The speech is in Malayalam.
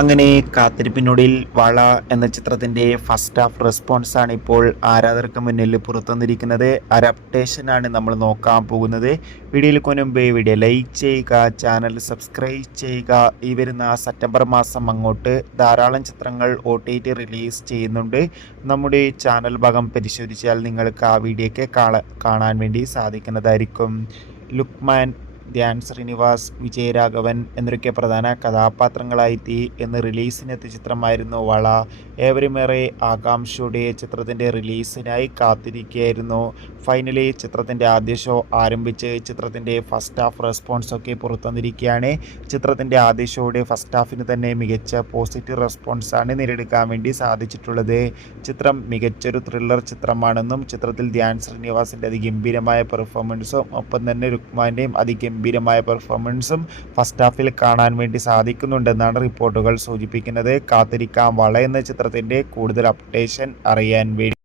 അങ്ങനെ കാത്തിരിപ്പിനൊടുവിൽ വള എന്ന ചിത്രത്തിൻ്റെ ഫസ്റ്റ് ഹാഫ് റെസ്പോൺസാണ് ഇപ്പോൾ ആരാധകർക്ക് മുന്നിൽ പുറത്തുവന്നിരിക്കുന്നത്. അപ്ഡേഷനാണ് നമ്മൾ നോക്കാൻ പോകുന്നത്. വീഡിയോയിൽ മുൻപ് വീഡിയോ ലൈക്ക് ചെയ്യുക, ചാനൽ സബ്സ്ക്രൈബ് ചെയ്യുക. ഈ വരുന്ന സെപ്റ്റംബർ മാസം അങ്ങോട്ട് ധാരാളം ചിത്രങ്ങൾ OTT റിലീസ് ചെയ്യുന്നുണ്ട്. നമ്മുടെ ചാനൽ ഭാഗം പരിശോധിച്ചാൽ നിങ്ങൾക്ക് ആ വീഡിയോയ്ക്ക് കാണാൻ വേണ്ടി സാധിക്കുന്നതായിരിക്കും. ലുക്മാൻ, ധ്യാൻ ശ്രീനിവാസ്, വിജയരാഘവൻ എന്നൊക്കെ പ്രധാന കഥാപാത്രങ്ങളായെത്തി എന്ന് റിലീസിനെത്തിയ ചിത്രമായിരുന്നു വള. ഏവരുമേറെ ആകാംക്ഷയോടെ ചിത്രത്തിൻ്റെ റിലീസിനായി കാത്തിരിക്കുകയായിരുന്നു. ഫൈനലി ചിത്രത്തിൻ്റെ ആദ്യ ഷോ ആരംഭിച്ച് ചിത്രത്തിൻ്റെ ഫസ്റ്റ് ഹാഫ് റെസ്പോൺസൊക്കെ പുറത്തുവന്നിരിക്കുകയാണ്. ചിത്രത്തിൻ്റെ ആദ്യ ഷോയുടെ ഫസ്റ്റ് ഹാഫിന് തന്നെ മികച്ച പോസിറ്റീവ് റെസ്പോൺസാണ് നേടിയെടുക്കാൻ വേണ്ടി സാധിച്ചിട്ടുള്ളത്. ചിത്രം മികച്ചൊരു ത്രില്ലർ ചിത്രമാണെന്നും ചിത്രത്തിൽ ധ്യാൻ ശ്രീനിവാസിൻ്റെ അതിഗംഭീരമായ പെർഫോമൻസും ഒപ്പം തന്നെ രുക്മാൻ്റെയും ഗംഭീരമായ പെർഫോമൻസും ഫസ്റ്റ് ഹാഫിൽ കാണാൻ വേണ്ടി സാധിക്കുന്നുണ്ടെന്നാണ് റിപ്പോർട്ടുകൾ സൂചിപ്പിക്കുന്നത്. കാത്തിരിക്കാം വള എന്ന ചിത്രത്തിൻ്റെ കൂടുതൽ അപ്ഡേഷൻ അറിയാൻ വേണ്ടി.